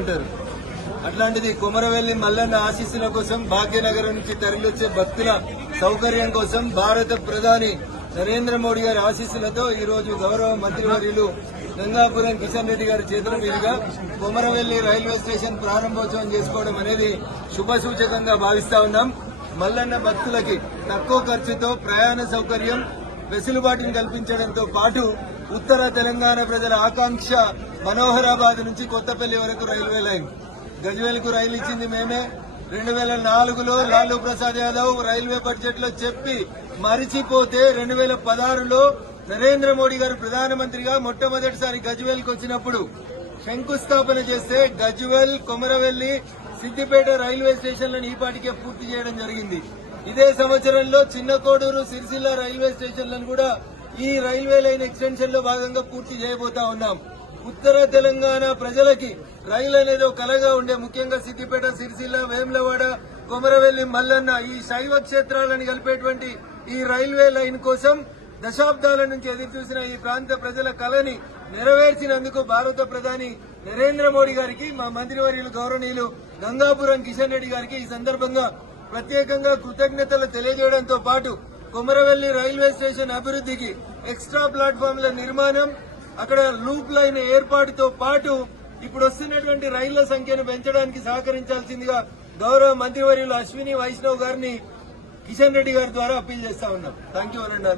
అంటారు. అట్లాంటిది కొమరవెల్లి మల్లన్న ఆశీస్సుల కోసం భాగ్యనగరం నుంచి తరలివచ్చే భక్తుల సౌకర్యం కోసం భారత ప్రధాని నరేంద్ర మోడీ గారి ఆశీస్సులతో ఈ రోజు గౌరవ మంత్రివర్యులు గంగాపురం కిషన్ రెడ్డి గారి చేతుల మీదుగా కొమరవెల్లి రైల్వే స్టేషన్ ప్రారంభోత్సవం చేసుకోవడం అనేది శుభసూచకంగా భావిస్తా ఉన్నాం. మల్లన్న భక్తులకి తక్కువ ఖర్చుతో ప్రయాణ సౌకర్యం వెసులుబాటును కల్పించడంతో పాటు ఉత్తర తెలంగాణ ప్రజల ఆకాంక్ష మనోహరాబాద్ నుంచి కొత్తపల్లి వరకు రైల్వే లైన్. గజ్వేల్కు రైలు ఇచ్చింది మేమే. 2004లో లాలూ ప్రసాద్ యాదవ్ రైల్వే బడ్జెట్ లో చెప్పి మరిచిపోతే 2016లో నరేంద్ర మోడీ గారు ప్రధానమంత్రిగా మొట్టమొదటిసారి గజ్వేల్కి వచ్చినప్పుడు శంకుస్థాపన చేస్తే గజ్వేల్, కొమరవెల్లి, సిద్దిపేట రైల్వే స్టేషన్లను ఈపాటికే పూర్తి చేయడం జరిగింది. ఇదే సంవత్సరంలో చిన్నకోడూరు, సిరిసిల్ల రైల్వే స్టేషన్లను కూడా ఈ రైల్వే లైన్ ఎక్స్టెన్షన్ లో భాగంగా పూర్తి చేయబోతా ఉన్నాం. ఉత్తర తెలంగాణ ప్రజలకి రైలు అనేది ఒక కలగా ఉండే, ముఖ్యంగా సిద్దిపేట, సిరిసిల్ల, వేములవాడ, కొమరవెల్లి, మల్లన్న ఈ శైవ క్షేత్రాలను కలిపేటువంటి ఈ రైల్వే లైన్ కోసం దశాబ్దాల నుంచి ఎదురుచూసిన ఈ ప్రాంత ప్రజల కళని నెరవేర్చినందుకు భారత ప్రధాని నరేంద్ర మోడీ గారికి, మా మంత్రివర్యులు గౌరవనీయులు గంగాపురం కిషన్ రెడ్డి గారికి ఈ సందర్భంగా ప్రత్యేకంగా కృతజ్ఞతలు తెలియజేయడంతో పాటు కొమరవెల్లి రైల్వే స్టేషన్ అభివృద్ధికి ఎక్స్ట్రా ప్లాట్ఫామ్ల నిర్మాణం, అక్కడ లూప్ లైన్ ఏర్పాటుతో పాటు ఇప్పుడు వస్తున్నటువంటి రైళ్ల సంఖ్యను పెంచడానికి సహకరించాల్సిందిగా గౌరవ మంత్రివర్యులు అశ్విని వైష్ణవ్ గారిని కిషన్ రెడ్డి గారి ద్వారా అప్పీల్ చేస్తా ఉన్నాం. థ్యాంక్ యూ అనండి.